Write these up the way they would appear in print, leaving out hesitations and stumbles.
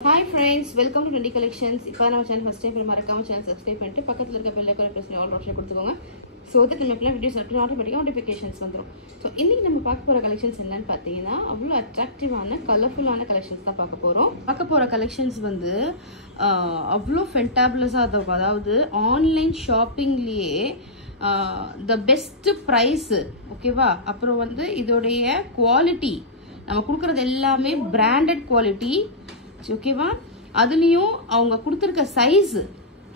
Hi friends, welcome to Trendy Collections. If you are channel first time, மறக்காம channel subscribe பண்ணிட்டு பக்கத்துல இருக்க bell icon press பண்ணி all option கொடுத்துக்கோங்க. So that நம்ம எப்பலாம் வீடியோஸ் அப்லோட் ஆட்டோமேட்டிக்கா நோட்டிஃபிகேஷன்ஸ் வந்துரும். So இன்னைக்கு நம்ம பார்க்க போற கலெக்ஷன்ஸ் என்னன்னு பாத்தீங்கன்னா அவ்வளவு அட்ராக்டிவான கலர்ஃபுல்லான கலெக்ஷன்ஸ் தான் பார்க்க போறோம். பார்க்க போற கலெக்ஷன்ஸ் வந்து அவ்வளவு ஃபென்டபிளஸா இருக்கும். அதாவது ஆன்லைன் ஷாப்பிங்லயே the best price ஓகேவா? அப்புறம் வந்து இதோடைய குவாலிட்டி நம்ம கொடுக்கறது எல்லாமே பிராண்டட் குவாலிட்டி ஓகேவா? அதுலேயும் அவங்க கொடுத்துருக்க சைஸு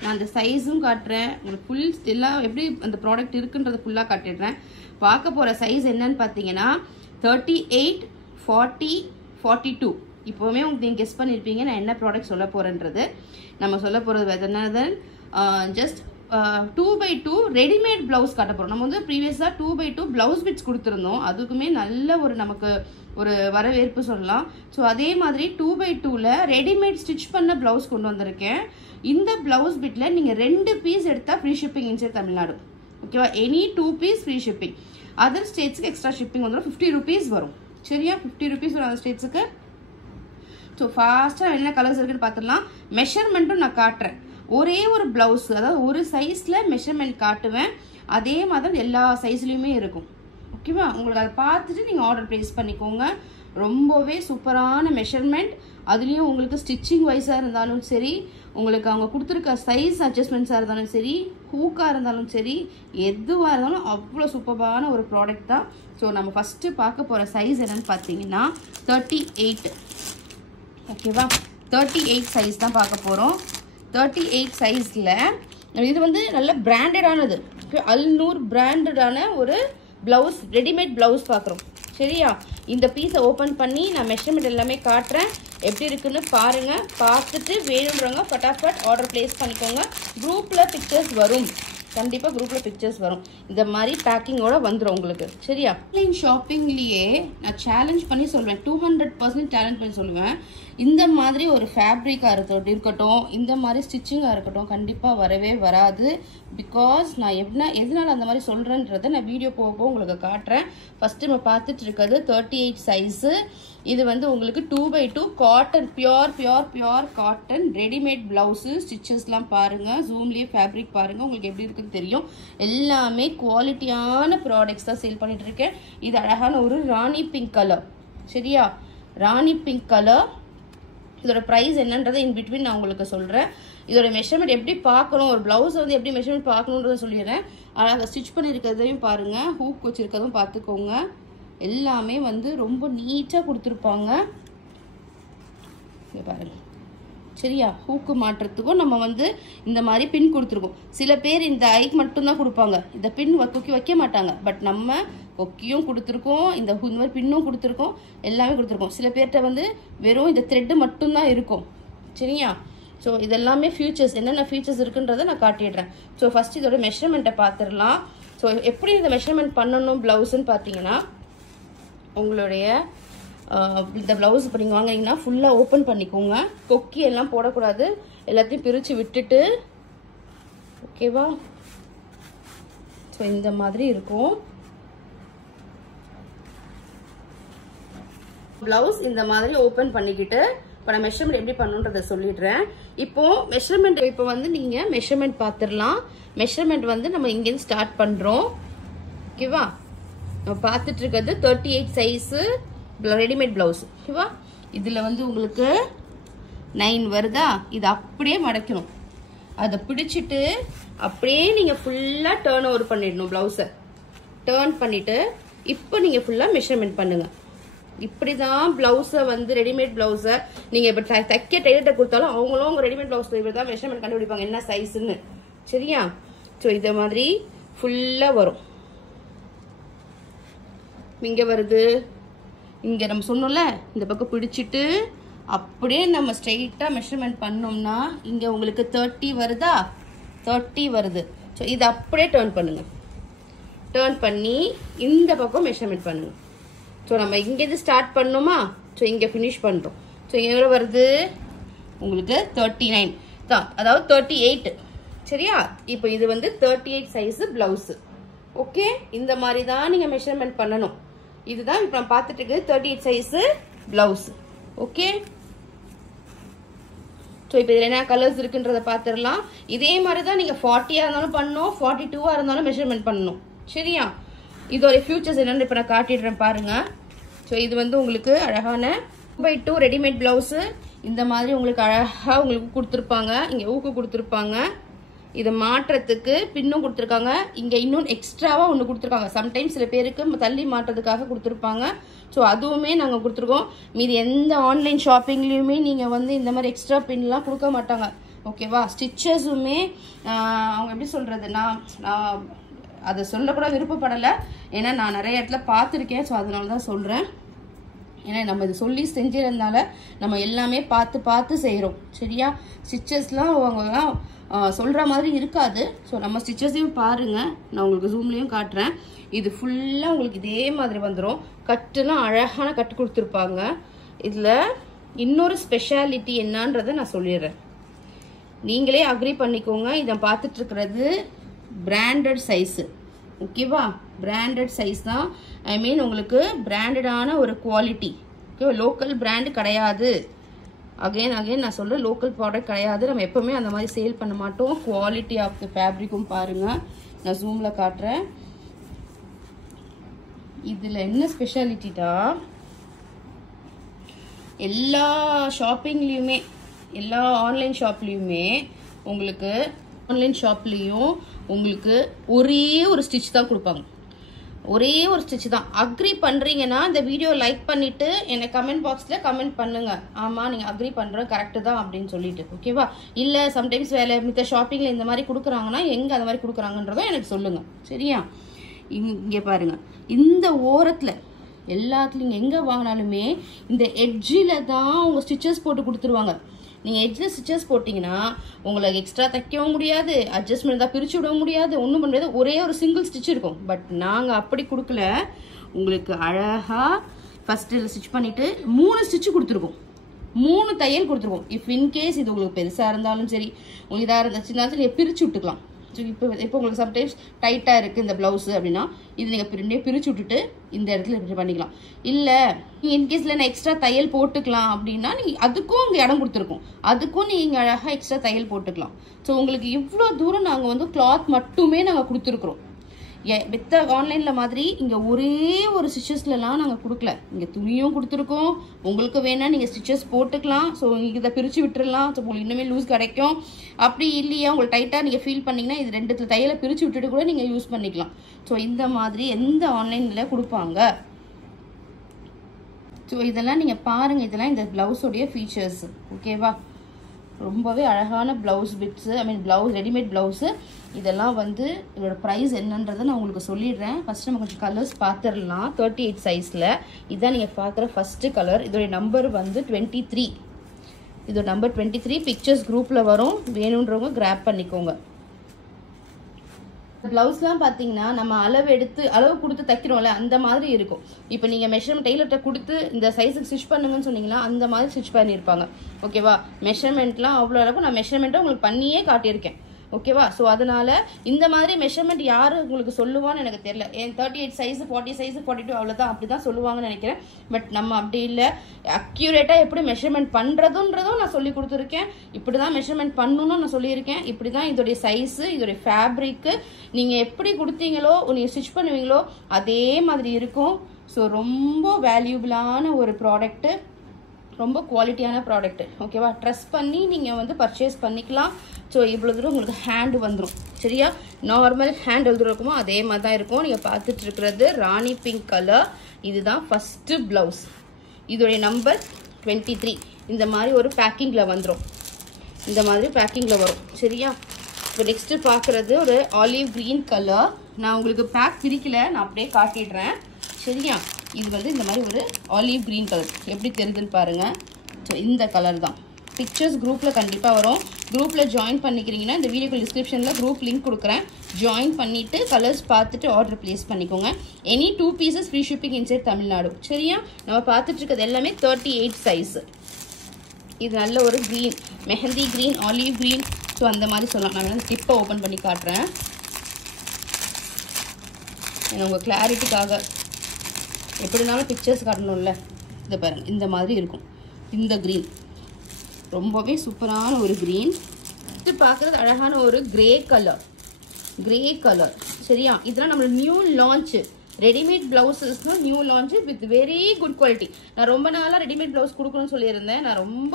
நான் அந்த சைஸும் காட்டுறேன் உங்களுக்கு. ஃபுல் எல்லாம் எப்படி அந்த ப்ராடக்ட் இருக்குன்றது ஃபுல்லாக காட்டிடுறேன். பார்க்க போகிற சைஸ் என்னன்னு பார்த்தீங்கன்னா 38, 40, 42. இப்போவுமே உங்களுக்கு நீங்கள் கெஸ் பண்ணியிருப்பீங்க நான் என்ன ப்ராடக்ட் சொல்ல போகிறேன்றது. நம்ம சொல்ல போகிறது என்னது ஜஸ்ட் 2x2 ரெடிமேட் ப்ளவுஸ் காட்ட போகிறோம். நம்ம வந்து ப்ரீவியஸாக 2x2 ப்ளவுஸ் பிட்ஸ் கொடுத்துருந்தோம். அதுக்குமே நல்ல ஒரு நமக்கு ஒரு வரவேற்பு சொல்லலாம். ஸோ அதே மாதிரி 2x2ல ரெடிமேட் ஸ்டிச் பண்ண ப்ளவுஸ் கொண்டு வந்திருக்கேன். இந்த ப்ளவுஸ் பிட்டில் நீங்கள் 2 பீஸ் எடுத்தால் ஃப்ரீ ஷிப்பிங் இன்சைட் தமிழ்நாடு ஓகேவா? Any 2 piece free shipping. Other ஸ்டேட்ஸுக்கு எக்ஸ்ட்ரா ஷிப்பிங் வந்துடும். 50 rupees வரும். சரியா? 50 rupees வரும் அதர் ஸ்டேட்ஸுக்கு. ஸோ ஃபாஸ்ட்டாக என்ன கலர்ஸ் இருக்குன்னு பார்த்துடலாம். மெஷர்மெண்ட்டும் நான் காட்டுறேன். ஒரே ஒரு ப்ளவுஸ் அதாவது ஒரு சைஸில் மெஷர்மெண்ட் காட்டுவேன். அதே மாதிரி எல்லா சைஸ்லேயுமே இருக்கும் ஓகேவா? உங்களுக்கு அதை பார்த்துட்டு நீங்கள் ஆர்டர் ப்ளேஸ் பண்ணிக்கோங்க. ரொம்பவே சூப்பரான மெஷர்மெண்ட். அதுலேயும் உங்களுக்கு ஸ்டிச்சிங் வைஸாக இருந்தாலும் சரி, உங்களுக்கு அவங்க கொடுத்துருக்க சைஸ் அட்ஜஸ்ட்மெண்ட்ஸாக இருந்தாலும் சரி, ஹூக்காக இருந்தாலும் சரி, எதுவாக இருந்தாலும் அவ்வளோ சூப்பரான ஒரு ப்ராடக்ட் தான். ஸோ நம்ம ஃபஸ்ட்டு பார்க்க போகிற சைஸ் என்னென்னு பார்த்தீங்கன்னா 38 ஓகேவா? 38 சைஸ் தான் பார்க்க போகிறோம். 38 சைஸில் இது வந்து நல்ல பிராண்டடானது. அல்நூர் பிராண்டடான ஒரு ப்ளவுஸ், ரெடிமேட் ப்ளவுஸ் பார்க்குறோம். சரியா? இந்த பீஸை ஓப்பன் பண்ணி நான் மெஷர்மெண்ட் எல்லாமே காட்டுறேன். எப்படி இருக்குன்னு பாருங்கள். பார்த்துட்டு வேணுன்றவங்க ஃபட்டாஃபட் ஆர்டர் ப்ளேஸ் பண்ணிக்கோங்க. குரூப்பில் பிக்சர்ஸ் வரும். கண்டிப்பாக குரூப்பில் பிக்சர்ஸ் வரும். இந்த மாதிரி பேக்கிங்கோட வந்துடும் உங்களுக்கு. சரியா? ஆன்லைன் ஷாப்பிங்லேயே நான் சேலஞ்ச் பண்ணி சொல்லுவேன், 200% சேலஞ்ச் பண்ணி சொல்லுவேன். இந்த மாதிரி ஒரு ஃபேப்ரிக்காக இருக்கட்டும், இந்த மாதிரி ஸ்டிச்சிங்காக இருக்கட்டும் கண்டிப்பாக வரவே வராது. பிகாஸ் நான் எதனால் அந்த மாதிரி சொல்கிறேன்றதை நான் வீடியோ போக உங்களுக்கு காட்டுறேன். ஃபஸ்ட்டு நம்ம பார்த்துட்டு இருக்கிறது 38 சைஸு. இது வந்து உங்களுக்கு 2x2 cotton, pure cotton readymade blouse. ஸ்டிச்சஸ்லாம் பாருங்கள், ஜூம்லேயே ஃபேப்ரிக் பாருங்கள், உங்களுக்கு எப்படி இருக்குன்னு தெரியும். எல்லாமே குவாலிட்டியான ப்ராடக்ட்ஸ் தான் சேல் பண்ணிட்டு இருக்கேன். இது அழகான ஒரு ராணி பிங்க் கலர். சரியா? ராணி பிங்க் கலர். இதோட ப்ரைஸ் என்னன்றதை இன் பிட்வீன் நான் உங்களுக்கு சொல்கிறேன். இதோட மெஷர்மெண்ட் எப்படி பார்க்கணும், ஒரு ப்ளவுஸை வந்து எப்படி மெஷர்மெண்ட் பார்க்கணுன்றதை சொல்லிடுறேன். அழகாக ஸ்டிச் பண்ணியிருக்கிறதையும் பாருங்கள், ஹூக் வச்சுருக்கிறதும் பார்த்துக்கோங்க. எல்லாமே வந்து ரொம்ப நீட்டாக கொடுத்துருப்பாங்க. இங்கே பாருங்கள். சரியா? ஹூக்கு மாட்டுறதுக்கும் நம்ம வந்து இந்த மாதிரி பின் கொடுத்துருக்கோம். சில பேர் இந்த ஐக்கு மட்டும்தான் கொடுப்பாங்க, இந்த பின் கொக்கி வைக்க மாட்டாங்க. பட் நம்ம கொக்கியும் கொடுத்துருக்கோம், இந்த மாதிரி பின்னும் கொடுத்துருக்கோம், எல்லாமே கொடுத்துருக்கோம். சில பேர்கிட்ட வந்து வெறும் இந்த த்ரெட்டு மட்டும்தான் இருக்கும். சரியா? ஸோ இதெல்லாமே ஃபியூச்சர்ஸ், என்னென்ன ஃபியூச்சர்ஸ் இருக்குன்றதை நான் காட்டிடுறேன். ஸோ ஃபஸ்ட் இதோட மெஷர்மெண்ட்டை பார்த்துடலாம். ஸோ எப்படி இந்த மெஷர்மெண்ட் பண்ணணும் ப்ளவுஸுன்னு பார்த்தீங்கன்னா, உங்களுடைய இந்த ப்ளவுஸ் இப்போ நீங்கள் வாங்குறீங்கன்னா ஃபுல்லாக ஓப்பன் பண்ணிக்கோங்க. கொக்கி எல்லாம் போடக்கூடாது, எல்லாத்தையும் பிரித்து விட்டுட்டு ஓகேவா? ஸோ இந்த மாதிரி இருக்கும் ப்ளவுஸ். இந்த மாதிரி ஓப்பன் பண்ணிக்கிட்டு இப்போ நான் மெஷர்மெண்ட் எப்படி பண்ணுன்றதை சொல்லிடுறேன். இப்போ மெஷர்மெண்ட் இப்போ வந்து நீங்கள் மெஷர்மெண்ட் பார்த்துடலாம். மெஷர்மெண்ட் வந்து நம்ம இங்கேருந்து ஸ்டார்ட் பண்ணுறோம் ஓகேவா? நம்ம பார்த்துட்டு இருக்கிறது 38 சைஸு ரெடிமேட் ப்ளவுஸ் ஓகேவா? இதில் வந்து உங்களுக்கு 9 வருதா? இது அப்படியே மடக்கணும். அதை பிடிச்சிட்டு அப்படியே நீங்கள் ஃபுல்லாக டேர்ன் ஓவர் பண்ணிடணும். ப்ளவுஸை டேர்ன் பண்ணிவிட்டு இப்போ நீங்கள் ஃபுல்லாக மெஷர்மெண்ட் பண்ணுங்கள். இப்படி தான் ப்ளவுஸை வந்து ரெடிமேட் ப்ளவுஸை நீங்கள் இப்போ தைக்க டெய்லர்கிட்ட கொடுத்தாலும் அவங்களும் உங்கள் ரெடிமேட் ப்ளவுஸில் இப்படி தான் மெஷர்மெண்ட் கண்டுபிடிப்பாங்க என்ன சைஸுன்னு. சரியா? ஸோ இதை மாதிரி ஃபுல்லாக வரும். இங்கே வருது, இங்கே நம்ம சொன்னோம்ல இந்த பக்கம் பிடிச்சிட்டு அப்படியே நம்ம ஸ்ட்ரெயிட்டாக மெஷர்மெண்ட் பண்ணோம்னா இங்கே உங்களுக்கு 30 வருதா? 30 வருது. ஸோ இதை அப்படியே டேர்ன் பண்ணுங்கள். டேர்ன் பண்ணி இந்த பக்கம் மெஷர்மெண்ட் பண்ணுங்கள். ஸோ நம்ம இங்கேருந்து ஸ்டார்ட் பண்ணோமா? ஸோ இங்கே ஃபினிஷ் பண்ணுறோம். ஸோ இங்கே எவ்வளோ வருது உங்களுக்கு? 39 தான், அதாவது 38. சரியா? இப்போ இது வந்து 38 சைஸு ப்ளவுஸு. ஓகே? இந்த மாதிரி தான் நீங்கள் மெஷர்மெண்ட் பண்ணணும். இதுதான் இப்போ நான் பார்த்துட்டு இருக்குது 38 சைஸு ப்ளவுஸு. ஓகே? ஸோ இப்போ இதில் என்ன கலர்ஸ் இருக்குன்றதை பார்த்துடலாம். இதே மாதிரி தான் நீங்கள் 40-ஆக இருந்தாலும் பண்ணணும், 42-ஆக இருந்தாலும் மெஷர்மெண்ட் பண்ணணும். சரியா? இதோட ஃபியூச்சர்ஸ் என்னென்னு இப்போ நான் காட்டிடுறேன் பாருங்கள். ஸோ இது வந்து உங்களுக்கு அழகான 2x2 ரெடிமேட் ப்ளவுஸு. இந்த மாதிரி உங்களுக்கு அழகாக உங்களுக்கு கொடுத்துருப்பாங்க. இங்கே ஊக்கு கொடுத்துருப்பாங்க. இதை மாட்டுறதுக்கு பின்னும் கொடுத்துருக்காங்க. இங்கே இன்னும் எக்ஸ்ட்ராவாக ஒன்று கொடுத்துருக்காங்க. சம்டைம்ஸ் சில பேருக்கு தள்ளி மாட்டுறதுக்காக கொடுத்துருப்பாங்க. ஸோ அதுவுமே நாங்கள் கொடுத்துருக்கோம். மீது எந்த ஆன்லைன் ஷாப்பிங்லேயுமே நீங்கள் வந்து இந்த மாதிரி எக்ஸ்ட்ரா பின்லாம் கொடுக்க மாட்டாங்க. ஓகேவா? ஸ்டிச்சஸுமே அவங்க எப்படி சொல்கிறது, நான் அதை சொல்லக்கூட விருப்பப்படலை. ஏன்னா நான் நிறைய இடத்துல பார்த்துருக்கேன். ஸோ அதனால தான் சொல்கிறேன். ஏன்னா நம்ம இது சொல்லி செஞ்சதுனால நம்ம எல்லாமே பார்த்து செய்கிறோம். சரியா? ஸ்டிச்சஸ்லாம் அவங்கலாம் சொல்கிற மாதிரி இருக்காது. ஸோ நம்ம ஸ்டிச்சஸையும் பாருங்கள். நான் உங்களுக்கு ஜூம்லேயும் காட்டுறேன். இது ஃபுல்லாக உங்களுக்கு இதே மாதிரி வந்துடும். கட்டுலாம் அழகான கட்டு கொடுத்துருப்பாங்க. இதில் இன்னொரு ஸ்பெஷாலிட்டி என்னன்றதை நான் சொல்லிடுறேன். நீங்களே அக்ரி பண்ணிக்கோங்க. இதை பார்த்துட்ருக்கிறது பிராண்டட் சைஸு. ஓகேவா? பிராண்டட் சைஸ் தான். ஐ மீன் உங்களுக்கு பிராண்டடான ஒரு குவாலிட்டி. ஓகே, லோக்கல் பிராண்டு கிடையாது. அகைன் நான் சொல்கிறேன், லோக்கல் ப்ராடக்ட் கிடையாது. நம்ம எப்போவுமே அந்த மாதிரி சேல் பண்ண மாட்டோம். குவாலிட்டி ஆஃப் த ஃபேப்ரிக்கும் பாருங்கள். நான் ஜூமில் காட்டுறேன். இதில் என்ன ஸ்பெஷாலிட்டிடா, எல்லா ஷாப்பிங்லேயுமே எல்லா ஆன்லைன் ஷாப்லேயுமே உங்களுக்கு ஆன்லைன் ஷாப்லேயும் உங்களுக்கு ஒரே ஒரு ஸ்டிச் தான் கொடுப்பாங்க. ஒரே ஒரு ஸ்டிச் தான். அக்ரி பண்ணுறீங்கன்னா இந்த வீடியோ லைக் பண்ணிவிட்டு எனக்கு கமெண்ட் பாக்ஸில் கமெண்ட் பண்ணுங்கள். ஆமாம், நீங்கள் அக்ரி பண்ணுற கரெக்டு தான் அப்படின்னு சொல்லிட்டு. ஓகேவா? இல்லை சம்டைம்ஸ் மித்த ஷாப்பிங்கில் இந்த மாதிரி கொடுக்குறாங்கன்னா எங்கே அந்த மாதிரி கொடுக்குறாங்கன்றதும் எனக்கு சொல்லுங்கள். சரியா? இங்கே பாருங்கள், இந்த ஓரத்தில் எல்லாத்துலையும் எங்கே வாங்கினாலுமே இந்த எட்ஜில் தான் உங்கள் ஸ்டிச்சஸ் போட்டு கொடுத்துருவாங்க. நீங்கள் எட்ஜில் ஸ்டிச்சஸ் போட்டிங்கன்னா உங்களுக்கு எக்ஸ்ட்ரா தைக்கவும் முடியாது, அட்ஜஸ்ட்மெண்ட் தான் பிரித்து விடவும் முடியாது, ஒன்றும் பண்ண முடியாது. ஒரே ஒரு சிங்கிள் ஸ்டிச் இருக்கும். பட் நாங்கள் அப்படி கொடுக்கல. உங்களுக்கு அழகாக ஃபஸ்ட்டு ஸ்டிச் பண்ணிவிட்டு 3 ஸ்டிச்சு கொடுத்துருக்கோம். 3 தையல் கொடுத்துருக்கோம். இஃப் இன்கேஸ் இது உங்களுக்கு பெருசாக இருந்தாலும் சரி, உங்களுக்கு இதாக இருந்துச்சுனாலும் நீங்கள் பிரித்து விட்டுக்கலாம். ஸோ இப்போ உங்களுக்கு சம்டைம்ஸ் டைட்டாக இருக்குது இந்த ப்ளவுஸு அப்படின்னா இது நீங்கள் பிரித்து விட்டுட்டு இந்த இடத்துல இப்படி பண்ணிக்கலாம். இல்லை நீங்கள் இன்கேஸில் நான் எக்ஸ்ட்ரா தையல் போட்டுக்கலாம் அப்படின்னா நீங்கள் அதுக்கும் உங்கள் இடம் கொடுத்துருக்கோம். அதுக்கும் நீங்கள் அழகாக எக்ஸ்ட்ரா தையல் போட்டுக்கலாம். ஸோ உங்களுக்கு இவ்வளோ தூரம் நாங்கள் வந்து கிளாத் மட்டுமே நாங்கள் கொடுத்துருக்குறோம். மித்த ஆன்லைனில் மாதிரி இங்கே ஒரே ஒரு ஸ்டிச்சஸ்லாம் நாங்கள் கொடுக்கல. இங்கே துணியும் கொடுத்துருக்கோம். உங்களுக்கு வேணா நீங்கள் ஸ்டிச்சஸ் போட்டுக்கலாம். ஸோ இதை பிரித்து விட்டுடலாம். ஸோ உங்களுக்கு இன்னுமே லூஸ் கிடைக்கும். அப்படி இல்லையா உங்களுக்கு டைட்டாக நீங்கள் ஃபீல் பண்ணிங்கன்னா இது 2 தையலை பிரித்து விட்டுட்டு கூட நீங்கள் யூஸ் பண்ணிக்கலாம். ஸோ இந்த மாதிரி எந்த ஆன்லைனில் கொடுப்பாங்க. ஸோ இதெல்லாம் நீங்கள் பாருங்கள். இதெல்லாம் இந்த ப்ளவுஸோடைய ஃபீச்சர்ஸ். ஓகேவா? ரொம்பவே அழகான ப்ளவுஸ் பிட்ஸு, ஐ மீன் ப்ளவுஸ், ரெடிமேட் ப்ளவுஸு. இதெல்லாம் வந்து இதோட ப்ரைஸ் என்னன்றதை நான் உங்களுக்கு சொல்லிடுறேன். ஃபஸ்ட்டு நம்ம கொஞ்சம் கலர்ஸ் பார்த்துடலாம். 38 சைஸில் இதான் நீங்கள் பார்க்குற ஃபஸ்ட்டு கலர். இதோடைய நம்பர் வந்து 23. இதோட நம்பர் 23. பிக்சர்ஸ் குரூப்பில் வரும். வேணுன்றவங்க கிராப் பண்ணிக்கோங்க. ப்ளவுஸ்லாம் பார்த்தீங்கன்னா நம்ம அளவு கொடுத்து தைக்கிறோம்ல அந்த மாதிரி இருக்கும். இப்போ நீங்கள் மெஷர்மெண்ட் டெய்லர்கிட்ட கொடுத்து இந்த சைஸுக்கு ஸ்டிச் பண்ணுங்கன்னு சொன்னீங்கன்னா அந்த மாதிரி ஸ்டிச் பண்ணியிருப்பாங்க. ஓகேவா? மெஷர்மெண்ட்லாம் அவ்வளோ அளவுக்கு நான் மெஷர்மெண்ட்டை உங்களுக்கு பண்ணியே காட்டியிருக்கேன். ஓகேவா? ஸோ அதனால் இந்த மாதிரி மெஷர்மெண்ட் யார் உங்களுக்கு சொல்லுவான்னு எனக்கு தெரியல. ஏன் 38 சைஸு 40 சைஸு 42 அவ்வளோதான் அப்படி தான் சொல்லுவாங்கன்னு நினைக்கிறேன். பட் நம்ம அப்படி இல்லை. அக்யூரேட்டாக எப்படி மெஷர்மெண்ட் பண்ணுறதுன்றதும் நான் சொல்லி கொடுத்துருக்கேன். இப்படி தான் மெஷர்மெண்ட் பண்ணணும்னு நான் சொல்லியிருக்கேன். இப்படி தான் இதோடைய சைஸு, இதோடைய ஃபேப்ரிக்கு நீங்கள் எப்படி கொடுத்தீங்களோ நீங்கள் ஸ்டிச் பண்ணுவீங்களோ அதே மாதிரி இருக்கும். ஸோ ரொம்ப வேல்யூபிளான ஒரு ப்ராடக்ட்டு, ரொம்ப குவாலிட்டியான ப்ராடக்ட்டு. ஓகேவா? ட்ரெஸ் பண்ணி நீங்கள் வந்து பர்ச்சேஸ் பண்ணிக்கலாம். ஸோ இவ்வளோ தூரம் உங்களுக்கு ஹேண்டு வந்துடும். சரியா? நார்மல் ஹேண்ட் எவ்வளோ இருக்குமோ அதே மாதிரி தான் இருக்கும். நீங்கள் பார்த்துட்டு இருக்கிறது ராணி பிங்க் கலர். இதுதான் ஃபஸ்ட்டு ப்ளவுஸ். இதோடைய நம்பர் 23. இந்த மாதிரி ஒரு பேக்கிங்கில் வந்துடும். இந்த மாதிரி பேக்கிங்கில் வரும். சரியா? இப்போ நெக்ஸ்ட்டு பார்க்குறது ஒரு ஆலிவ் க்ரீன் கலர். நான் உங்களுக்கு பேக் பிரிக்கலை, நான் அப்படியே காட்டிடுறேன். சரியா? இது வந்து இந்த மாதிரி ஒரு ஆலிவ் க்ரீன் கலர். எப்படி தெரியுதுன்னு பாருங்கள். ஸோ இந்த கலர் தான். பிக்சர்ஸ் குரூப்பில் கண்டிப்பாக வரும். குரூப்பில் ஜாயின் பண்ணிக்கிறீங்கன்னா இந்த வீடியோக்கு டிஸ்கிரிப்ஷனில் குரூப் லிங்க் கொடுக்குறேன். ஜாயின் பண்ணிவிட்டு கலர்ஸ் பார்த்துட்டு ஆர்டர் ப்ளேஸ் பண்ணிக்கோங்க. Any 2 pieces free shipping inside Tamil Nadu. சரியா? நம்ம பார்த்துட்டு இருக்கிறது எல்லாமே 38 சைஸு. இது நல்ல ஒரு green, mehndi green, olive green. So அந்த மாதிரி சொல்லலாம். நான் வந்து கிளிப்பை ஓப்பன் பண்ணி காட்டுறேன். ஏன்னா உங்கள் கிளாரிட்டிக்காக எப்படி இருந்தாலும் பிக்சர்ஸ் காட்டணும்ல. இதை பாருங்கள், இந்த மாதிரி இருக்கும். இந்த க்ரீன் ரொம்பவே சூப்பரான ஒரு க்ரீன். இது பார்க்குறது அழகான ஒரு கிரே கலர். சரியா, இதெல்லாம் நம்மளோட நியூ லான்ச்சு ரெடிமேட் பிளவுசஸ்னா new launch with very good quality. நான் ரொம்ப நாளாக ரெடிமேட் பிளவுஸ் கொடுக்கணும்னு சொல்லியிருந்தேன். நான் ரொம்ப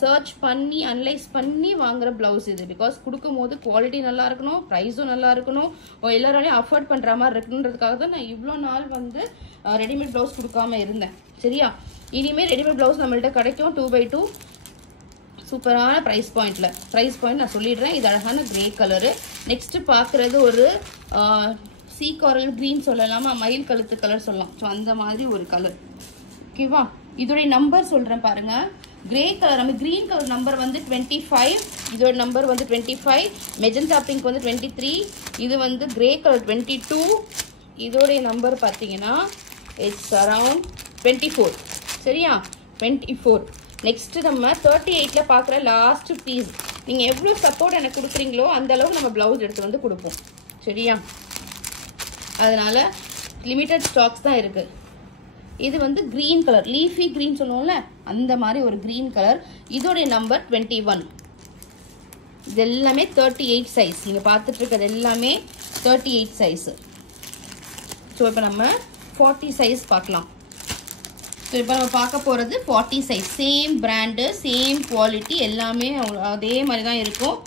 சர்ச் பண்ணி அனலைஸ் பண்ணி வாங்குற பிளவுஸ் இது. பிகாஸ் கொடுக்கும் போது குவாலிட்டி நல்லா இருக்கணும், ப்ரைஸும் நல்லா இருக்கணும், எல்லாராலையும் அஃபோர்ட் பண்ணுற மாதிரி இருக்கணுன்றதுக்காக தான் நான் இவ்வளோ நாள் வந்து ரெடிமேட் பிளவுஸ் கொடுக்காம இருந்தேன். சரியா, இனிமேல் ரெடிமேட் பிளவுஸ் நம்மள்கிட்ட கிடைக்கும் 2x2 சூப்பரான ப்ரைஸ் பாயிண்ட் நான் சொல்லிடுறேன். இது அழகான கிரே கலரு. நெக்ஸ்ட்டு பார்க்குறது ஒரு சீ காரல் க்ரீன் சொல்லலாமா, மயில் கழுத்து கலர் சொல்லலாம். ஸோ அந்த மாதிரி ஒரு கலர். ஓகேவா, இதோடைய நம்பர் சொல்கிறேன் பாருங்கள். கிரே கலர் நம்ம க்ரீன் கலர் நம்பர் வந்து 25, இதோட நம்பர் வந்து 25, மெஜந்தா பிங்க் வந்து 23, இது வந்து கிரே கலர் 22, இதோடைய நம்பர் பார்த்தீங்கன்னா இட்ஸ் அரவுண்ட் 24. சரியா, 24. நெக்ஸ்ட்டு நம்ம 38ல பார்க்குற லாஸ்ட் பீஸ். நீங்கள் எவ்வளோ சப்போர்ட் எனக்கு கொடுக்குறீங்களோ அந்த அளவுக்கு நம்ம ப்ளவுஸ் எடுத்து வந்து கொடுப்போம். சரியா, அதனால் லிமிட்டட் ஸ்டாக்ஸ் தான் இருக்குது. இது வந்து க்ரீன் கலர், லீஃபி க்ரீன் சொல்லுவோம்ல அந்த மாதிரி ஒரு க்ரீன் கலர். இதோடைய நம்பர் 21. இது எல்லாமே 38 சைஸ். நீங்கள் பார்த்துட்டு இருக்கிறது எல்லாமே 38 சைஸு. ஸோ இப்போ நம்ம 40 சைஸ் பார்க்கலாம். ஸோ இப்போ நம்ம பார்க்க போகிறது 40 size. Same brand, same quality, எல்லாமே அதே மாதிரி தான் இருக்கும்.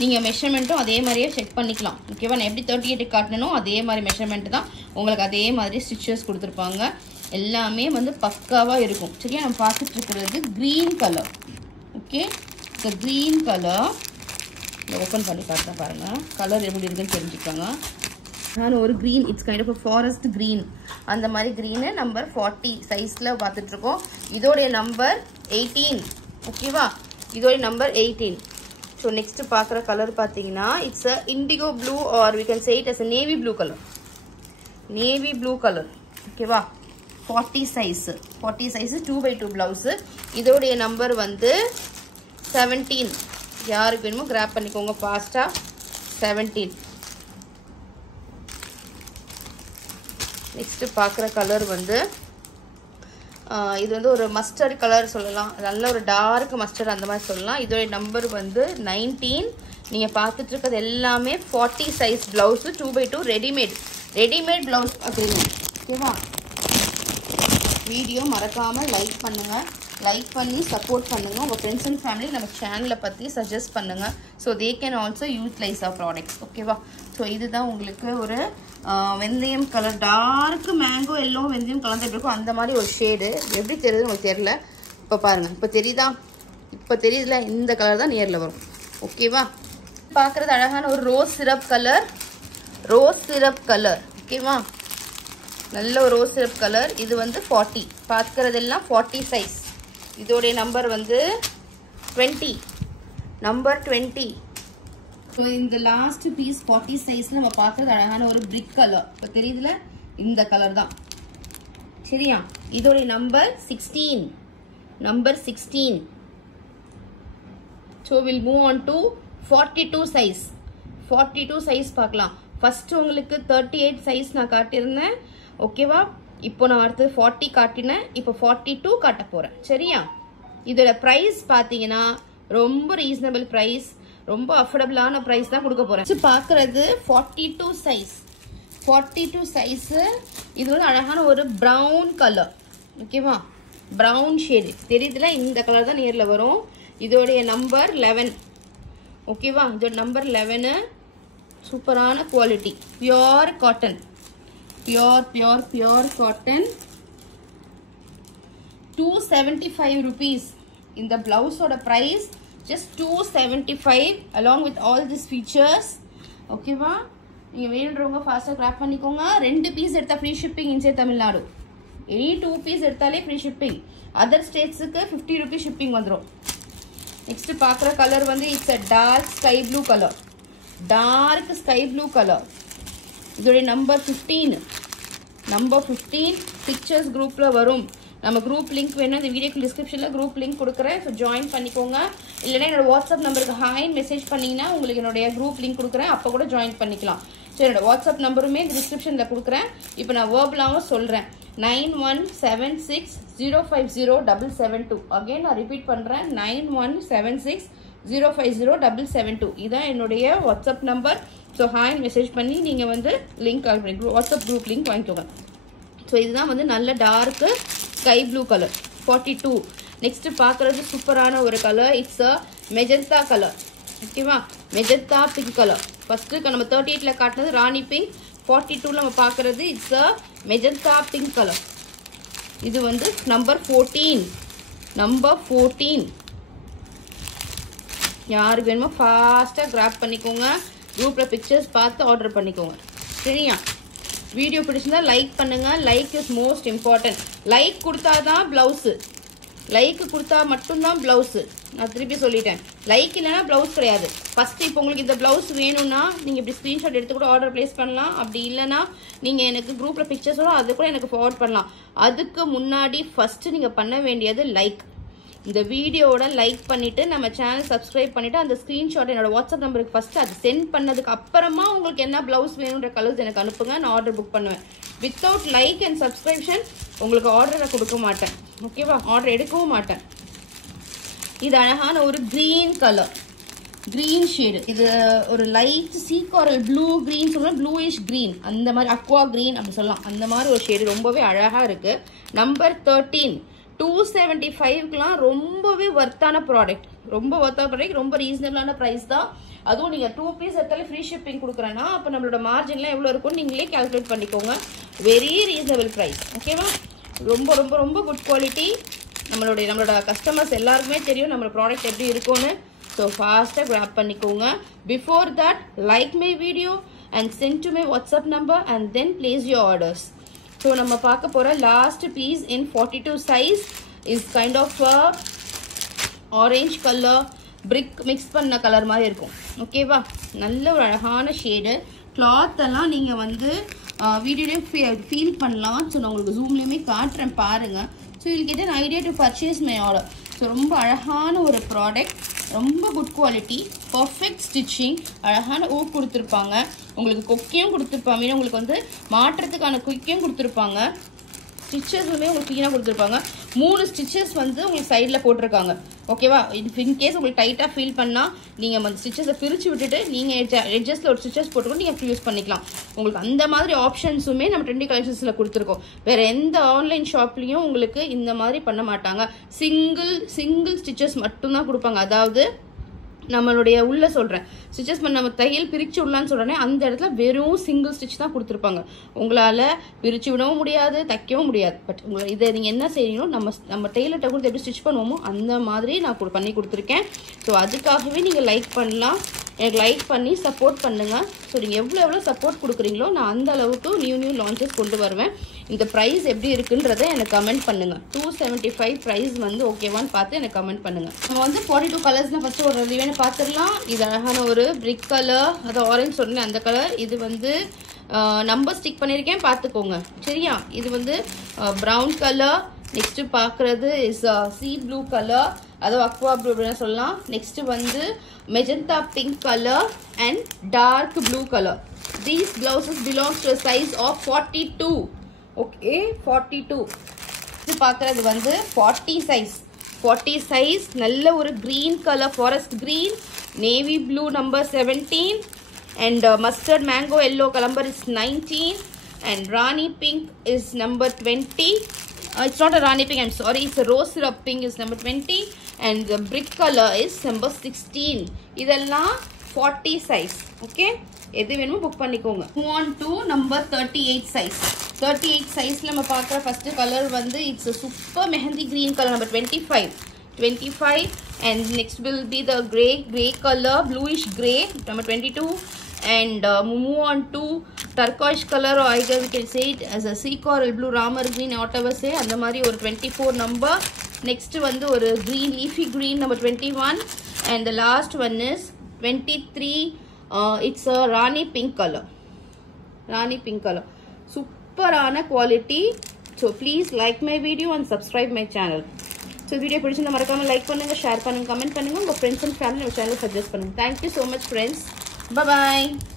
நீங்கள் மெஷர்மெண்ட்டும் அதே மாதிரியே செக் பண்ணிக்கலாம். ஓகேவா, நான் எப்படி 38 காட்டணும் அதே மாதிரி மெஷர்மெண்ட் தான் உங்களுக்கு, அதே மாதிரி ஸ்டிச்சஸ் கொடுத்துருப்பாங்க. எல்லாமே வந்து பக்காவாக இருக்கும். சரியா, நம்ம பார்த்துட்டு இருக்கிறது க்ரீன் கலர். ஓகே, இந்த க்ரீன் கலர் ஓப்பன் பண்ணி காட்டுறேன் பாருங்கள். கலர் எப்படி இருக்குன்னு தெரிஞ்சுக்கோங்க. நான் ஒரு green, it's kind of forest green, அந்த மாதிரி க்ரீனு நம்பர் 40 சைஸில் பார்த்துட்ருக்கோம். இதோடைய நம்பர் 18. ஓகேவா, இதோடைய நம்பர் 18. ஸோ நெக்ஸ்ட்டு பார்க்குற கலர் பார்த்தீங்கன்னா it's a indigo blue or we can say it as a navy blue colour. ஓகேவா, 40 சைஸு 2x2 ப்ளவுஸு. இதோடைய நம்பர் வந்து 17. யாருக்கு வேணுமோ கிராப் பண்ணிக்கோங்க ஃபாஸ்ட்டாக. 17. நெக்ஸ்ட்டு பார்க்குற கலர் வந்து இது வந்து ஒரு மஸ்டர்ட் கலர் சொல்லலாம், நல்ல ஒரு டார்க் மஸ்டர்ட் அந்த மாதிரி சொல்லலாம். இதோடைய நம்பர் வந்து 19. நீங்கள் பார்த்துட்டு இருக்கிறது எல்லாமே 40 size blouse 2x2 readymade blouse அப்படிங்க. ஓகேவா, வீடியோ மறக்காமல் லைக் பண்ணுங்கள், லைக் பண்ணி சப்போர்ட் பண்ணுங்கள். உங்கள் ஃப்ரெண்ட்ஸ் அண்ட் ஃபேமிலி நம்ம சேனலை பற்றி சஜஸ்ட் பண்ணுங்கள். So they can also utilise our products. ஓகேவா, ஸோ இதுதான் உங்களுக்கு ஒரு வெந்தயம் கலர், டார்க் மேங்கோ எல்லோ வெந்தயம் கலந்து எப்படி இருக்கும் அந்த மாதிரி ஒரு ஷேடு. எப்படி தெரியுது உங்களுக்கு தெரியல, இப்போ பாருங்கள், இப்போ தெரியுதுல, இந்த கலர் தான் நேரில் வரும். ஓகேவா, பார்க்குறது அழகான ஒரு ரோஸ் சிரப் கலர். ஓகேவா, நல்ல ஒரு ரோஸ் சிரப் கலர். இது வந்து 40. பார்க்குறதெல்லாம் 40 சைஸ். இதோடைய நம்பர் வந்து 20. நம்பர் 20. ஸோ இந்த லாஸ்ட் பீஸ் 40 சைஸில் நம்ம பார்க்குறது அழகான ஒரு பிரிக் கலர். இப்போ தெரியுதுல, இந்த கலர் தான். சரியா, இதோடைய number 16. So will move on to 42 size. 42 size பார்க்கலாம். ஃபஸ்ட்டு உங்களுக்கு 38 சைஸ் நான் காட்டியிருந்தேன். ஓகேவா, இப்போ நான் அடுத்தது 40 காட்டினேன், இப்போ 42 காட்ட போகிறேன். சரியா, இதோட ப்ரைஸ் பார்த்தீங்கன்னா ரொம்ப ரீசனபிள் ப்ரைஸ், ரொம்ப அஃபோர்டபுளான ப்ரைஸ் தான் கொடுக்க போகிறேன். பார்க்குறது 42 சைஸு. இது வந்து அழகான ஒரு ப்ரௌன் கலர். ஓகேவா, ப்ரௌன் ஷேடு தெரியுதுல, இந்த கலர் தான் நேரில் வரும். இதோடைய நம்பர் 11. ஓகேவா, இதோட நம்பர் 11. சூப்பரான குவாலிட்டி, பியோர் காட்டன். 275 rupees. இந்த பிளவுஸோட price just 275 along with all these features. ஓகேவா, நீங்கள் வேணுன்றவங்க ஃபாஸ்ட்டாக கிராப் பண்ணிக்கோங்க. 2 பீஸ் எடுத்தால் free shipping inside Tamil Nadu. Any 2 piece எடுத்தாலே ஃப்ரீ ஷிப்பிங். அதர் ஸ்டேட்ஸுக்கு 50 rupees ஷிப்பிங் வந்துடும். நெக்ஸ்ட் பார்க்குற கலர் வந்து it's a dark sky blue colour. இதோடைய நம்பர் 15. பிக்சர்ஸ் குரூப்பில் வரும். நம்ம குரூப் லிங்க் வேணும், இந்த வீடியோக்கு டிஸ்கிரிப்ஷனில் குரூப் லிங்க் கொடுக்குறேன். ஸோ ஜாயின் பண்ணிக்கோங்க. இல்லைனா என்னோட வாட்ஸ்அப் நம்பருக்கு ஹாய்ன்னு மெசேஜ் பண்ணிங்கன்னா உங்களுக்கு என்னுடைய குரூப் லிங்க் கொடுக்குறேன், அப்போ கூட ஜாயின் பண்ணிக்கலாம். ஸோ என்னோட வாட்ஸ்அப் நம்பருமே இந்த டிஸ்கிரிப்ஷனில் கொடுக்குறேன். இப்போ நான் வேர்பலாகவும் சொல்கிறேன். 9176050772. again நான் ரிப்பீட் பண்றேன் 9176050772. இதான் என்னுடைய WhatsApp number. So hi message பண்ணி நீங்க வந்து லிங்க் கால் பண்ணி வாட்ஸ்அப் குரூப் லிங்க் வாங்கிக்கோங்க. ஸோ இதுதான் வந்து நல்ல dark sky blue colour 42. Next பார்க்கறது சூப்பரான ஒரு colour. It's a magenta colour. ஓகேவா, மெஜந்தா பிங்க் கலர். ஃபர்ஸ்ட் நம்ம 38ல காட்டினது ராணி பிங்க். 42 நம்ம பார்க்கறது it's a magenta pink colour. இது வந்து நம்பர் 14. நம்பர் 14 யாருக்கு வேணுமோ ஃபாஸ்ட்டாக கிராப் பண்ணிக்கோங்க. குரூப்பில் பிக்சர்ஸ் பார்த்து ஆர்டர் பண்ணிக்கோங்க. சரியா, வீடியோ பிடிச்சிருந்தா லைக் பண்ணுங்க. Like is most important. Like கொடுத்தா தான் ப்ளவுஸு. லைக் கொடுத்தா மட்டும்தான் ப்ளவுஸு. நான் திருப்பி சொல்லிட்டேன், லைக் இல்லைனா ப்ளவுஸ் கிடையாது. ஃபஸ்ட்டு இப்போ உங்களுக்கு இந்த ப்ளவுஸ் வேணும்னா நீங்கள் இப்படி ஸ்க்ரீன்ஷாட் எடுத்து கூட ஆர்டர் ப்ளேஸ் பண்ணலாம். அப்படி இல்லைனா நீங்கள் எனக்கு குரூப்பில் பிக்சர்ஸோட அது கூட எனக்கு ஃபார்வர்ட் பண்ணலாம். அதுக்கு முன்னாடி ஃபஸ்ட்டு நீங்கள் பண்ண வேண்டியது லைக். இந்த வீடியோவோட லைக் பண்ணிவிட்டு நம்ம சேனல் சப்ஸ்கிரைப் பண்ணிவிட்டு அந்த ஸ்க்ரீன்ஷாட் என்னோட வாட்ஸ்அப் நம்பருக்கு ஃபஸ்ட்டு அது சென்ட் பண்ணதுக்கு அப்புறமா உங்களுக்கு என்ன ப்ளவுஸ் வேணுன்ற கலர்ஸ் எனக்கு அனுப்புங்க. நான் ஆர்டர் புக் பண்ணுவேன். வித்தவுட் லைக் அண்ட் சப்ஸ்கிரிப்ஷன் உங்களுக்கு ஆர்டரை கொடுக்க மாட்டேன். ஓகேவா, ஆர்டர் எடுக்கவும் மாட்டேன். இது அழகான ஒரு கிரீன் கலர், கிரீன் ஷேடு. இது ஒரு லைட் சீகாரல் ப்ளூ கிரீன் சொல்லலாம், ப்ளூயிஷ் கிரீன், அந்த மாதிரி அக்வா கிரீன் அப்படி சொல்லலாம். அந்த மாதிரி ஒரு ஷேடு ரொம்பவே அழகா இருக்கு. நம்பர் 13 275க்குலாம் ரொம்பவே ஒர்த்தான ப்ராடக்ட். ரொம்ப ஒர்த்தான ப்ராடக்ட், ரொம்ப ரீசனபிளான ப்ரைஸ் தான். அதுவும் நீங்கள் 2 பீஸ் எடுத்தாலே ஃப்ரீ ஷிப்பிங் கொடுக்குறேன்னா அப்போ நம்மளோட மார்ஜின்லாம் எவ்வளோ இருக்கும்னு நீங்களே கால்குலேட் பண்ணிக்கோங்க. Very reasonable price. ஓகேவா, ரொம்ப ரொம்ப ரொம்ப குட் குவாலிட்டி. நம்மளோட கஸ்டமர்ஸ் எல்லாருக்குமே தெரியும் நம்ம ப்ராடக்ட் எப்படி இருக்கும்னு. ஸோ ஃபாஸ்ட்டாக கிராப் பண்ணிக்கோங்க. Before that like my video and send to my WhatsApp number and then place your orders. So நம்ம பார்க்க போகிற last piece in 42 size is kind of orange colour, brick mix பண்ண colour மாதிரி இருக்கும். ஓகேவா, நல்ல ஒரு அழகான ஷேடு. கிளாத் எல்லாம் நீங்கள் வந்து வீடியோலேயும் ஃபீல் பண்ணலாம். ஸோ நான் உங்களுக்கு ஜூம்லேயுமே காட்டுறேன் பாருங்கள். So you will get an idea to purchase my order. So ரொம்ப அழகான ஒரு ப்ராடக்ட், ரொம்ப குட் குவாலிட்டி, பர்ஃபெக்ட் ஸ்டிச்சிங். அழகான ஊக் கொடுத்துருப்பாங்க. உங்களுக்கு கொக்கியும் கொடுத்துருப்பாங்க, உங்களுக்கு வந்து மாட்டுறதுக்கான கொக்கியும் கொடுத்துருப்பாங்க. ஸ்டிச்சஸுமே உங்களுக்கு க்ளீனாக கொடுத்துருப்பாங்க. 3 ஸ்டிச்சஸ் வந்து உங்களுக்கு சைடில் போட்டிருக்காங்க. ஓகேவா, இன்கேஸ் உங்களுக்கு டைட்டாக ஃபீல் பண்ணால் நீங்கள் அந்த ஸ்டிச்சஸை பிரித்து விட்டுட்டு நீங்கள் எட்ஜஸில் ஒரு ஸ்டிச்சஸ் போட்டுக்கூட நீங்கள் யூஸ் பண்ணிக்கலாம். உங்களுக்கு அந்த மாதிரி ஆப்ஷன்ஸுமே நம்ம ட்ரெண்டி கலெக்ஷன்ஸில் கொடுத்துருக்கோம். வேறு எந்த ஆன்லைன் ஷாப்லேயும் உங்களுக்கு இந்த மாதிரி பண்ண மாட்டாங்க. சிங்கிள் ஸ்டிச்சஸ் மட்டும்தான் கொடுப்பாங்க. அதாவது நம்மளுடைய உள்ள சொல்கிறேன் ஸ்டிச்சஸ் பண்ண நம்ம தையல் பிரித்து விடலான்னு சொல்கிறேனே அந்த இடத்துல வெறும் சிங்கிள் ஸ்டிச் தான் கொடுத்துருப்பாங்க. உங்களால் பிரித்து விடவும் முடியாது, தைக்கவும் முடியாது. பட் இதை நீங்கள் என்ன செய்யணும், நம்ம டெய்லர்கிட்ட கொடுத்து எப்படி ஸ்டிச் பண்ணுவோமோ அந்த மாதிரி நான் பண்ணி கொடுத்துருக்கேன். ஸோ அதுக்காகவே நீங்கள் லைக் பண்ணலாம். எனக்கு லைக் பண்ணி சப்போர்ட் பண்ணுங்கள். ஸோ நீங்கள் எவ்வளோ சப்போர்ட் கொடுக்குறீங்களோ நான் அந்த அளவுக்கு நியூ லான்ச்சஸ் கொண்டு வருவேன். இந்த ப்ரைஸ் எப்படி இருக்குன்றதை எனக்கு கமெண்ட் பண்ணுங்கள். 275 ப்ரைஸ் வந்து ஓகேவான்னு பார்த்து எனக்கு கமெண்ட் பண்ணுங்கள். நம்ம வந்து 42 கலர்ஸில் ஃபஸ்ட்டு ஒரு ரிவ்யூன்னு பார்த்துடலாம். இது அழகான ஒரு பிரிக் கலர், அது ஆரஞ்சு சொன்னேன் அந்த கலர். இது வந்து நம்பர் ஸ்டிக் பண்ணியிருக்கேன் பார்த்துக்கோங்க. சரியா, இது வந்து ப்ரௌன் கலர். நெக்ஸ்ட்டு பார்க்குறது இஸ் சி ப்ளூ கலர், அதாவது அக்வா ப்ளூ அப்படின்னு சொல்லலாம். நெக்ஸ்ட்டு வந்து magenta pink colour and dark blue colour. These blouses belongs to size of 42. Okay, 42. இது பார்க்குறது வந்து 40 சைஸ். நல்ல ஒரு green colour, forest green, navy blue number 17 and mustard mango yellow color is 19 and Rani pink is number 20. It's not a Rani pink, I'm sorry, it's a rose syrup pink is number 20 and the brick color is number 16. இதெல்லாம் 40 size. Okay, எது வேணுமோ book பண்ணிக்கோங்க. Move on to number 38 size. 38 size நம்ம பார்க்குற first colour வந்து it's a super mehendi green color number 25 and next will be the gray color, bluish gray number 22 and move on to turquoise color, or either we can say it as a sea coral blue, ramar green, whatever say அந்த மாதிரி ஒரு 24 number. next வந்து ஒரு green leafy green number 21 and the last one is 23. It's a Rani pink color. சூப்பரான quality. so please like my video and subscribe my channel. so video பிடிச்சிருந்தா மறக்காம like பண்ணுங்க, share பண்ணுங்க, கமெண்ட் பண்ணுங்க, உங்க friends and family நம்ம சேனலை suggest பண்ணுங்க. thank you so much friends. bye bye.